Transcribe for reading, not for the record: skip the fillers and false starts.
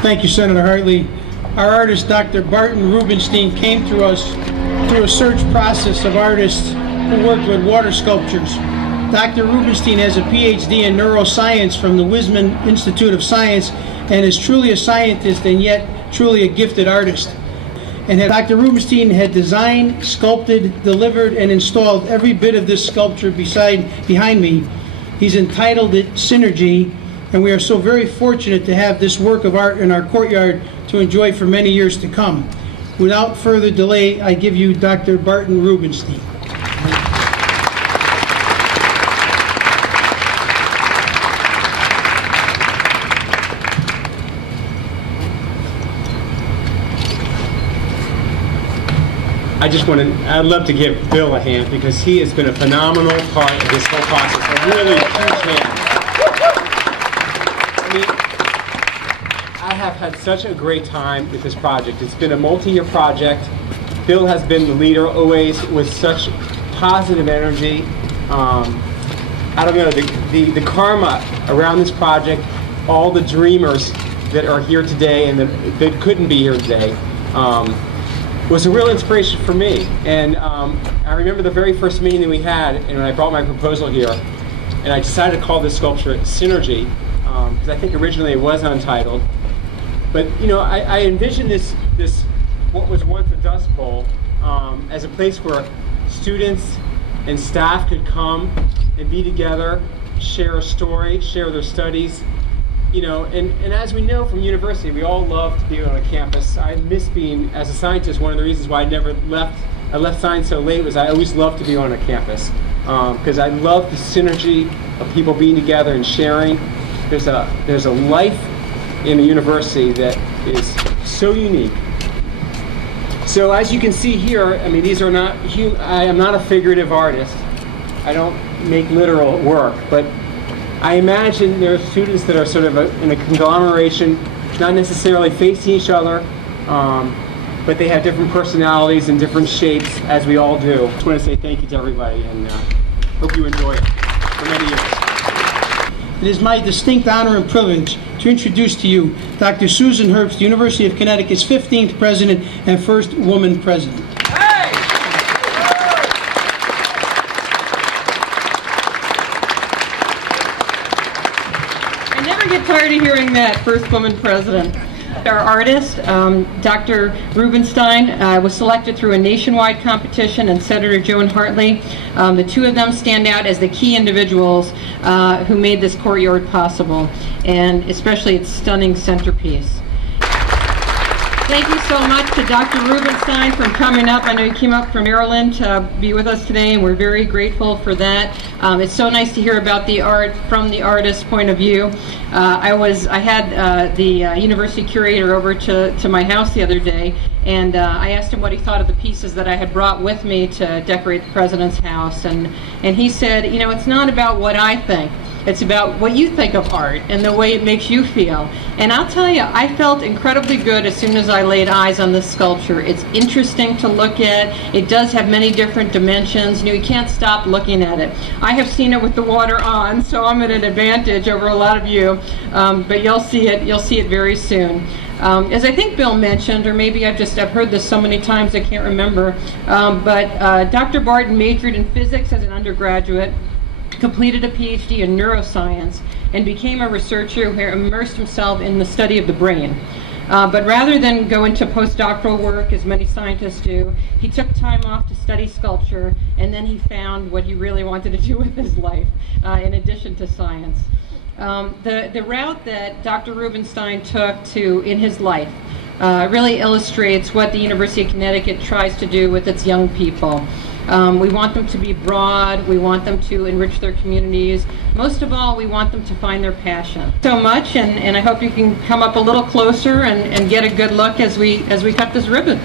Thank you, Senator Hartley. Our artist, Dr. Barton Rubenstein, came to us through a search process of artists who worked with water sculptures. Dr. Rubenstein has a PhD in neuroscience from the Wisman Institute of Science and is truly a scientist and yet truly a gifted artist. And Dr. Rubenstein had designed, sculpted, delivered, and installed every bit of this sculpture behind me. He's entitled it Synergy, and we are so very fortunate to have this work of art in our courtyard to enjoy for many years to come. Without further delay, I give you Dr. Barton Rubenstein. I'd love to give Bill a hand because he has been a phenomenal part of this whole process. A really huge hand. I mean, I have had such a great time with this project. It's been a multi-year project. Bill has been the leader always with such positive energy. I don't know, the karma around this project, all the dreamers that are here today and that couldn't be here today, was a real inspiration for me. And I remember the very first meeting that we had, and when I brought my proposal here, and I decided to call this sculpture Synergy, because I think originally it was untitled. But you know, I envisioned this what was once a dust bowl as a place where students and staff could come and be together, share a story, share their studies. You know, and as we know from university, we all love to be on a campus. I miss being, as a scientist, one of the reasons why I left science so late was I always loved to be on a campus. Because I love the synergy of people being together and sharing. There's a life in a university that is so unique. So as you can see here, I mean, these are not, I am not a figurative artist. I don't make literal work, but I imagine there are students that are sort of in a conglomeration, not necessarily facing each other, but they have different personalities and different shapes, as we all do. I just want to say thank you to everybody, and hope you enjoy it for many years. It is my distinct honor and privilege to introduce to you Dr. Susan Herbst, the University of Connecticut's 15th president and first woman president. Tired of hearing that, first woman president. Our artist, Dr. Rubenstein, was selected through a nationwide competition, and Senator Joan Hartley. The two of them stand out as the key individuals who made this courtyard possible, and especially its stunning centerpiece. Thank you so much to Dr. Rubenstein for coming up. I know you came up from Maryland to be with us today, and we're very grateful for that. It's so nice to hear about the art from the artist's point of view. I had the university curator over to my house the other day, and I asked him what he thought of the pieces that I had brought with me to decorate the president's house, and he said, you know, it's not about what I think. It's about what you think of art and the way it makes you feel. And I'll tell you, I felt incredibly good as soon as I laid eyes on this sculpture. It's interesting to look at. It does have many different dimensions. You know, you can't stop looking at it. I have seen it with the water on, so I'm at an advantage over a lot of you. But you'll see it. You'll see it very soon. As I think Bill mentioned, or maybe I've heard this so many times I can't remember, but Dr. Barton majored in physics as an undergraduate, completed a PhD in neuroscience, and became a researcher who immersed himself in the study of the brain. But rather than go into postdoctoral work, as many scientists do, he took time off to study sculpture, and then he found what he really wanted to do with his life, in addition to science. The route that Dr. Rubenstein took in his life really illustrates what the University of Connecticut tries to do with its young people. We want them to be broad, we want them to enrich their communities. Most of all, we want them to find their passion. So much, and I hope you can come up a little closer and get a good look as we cut this ribbon.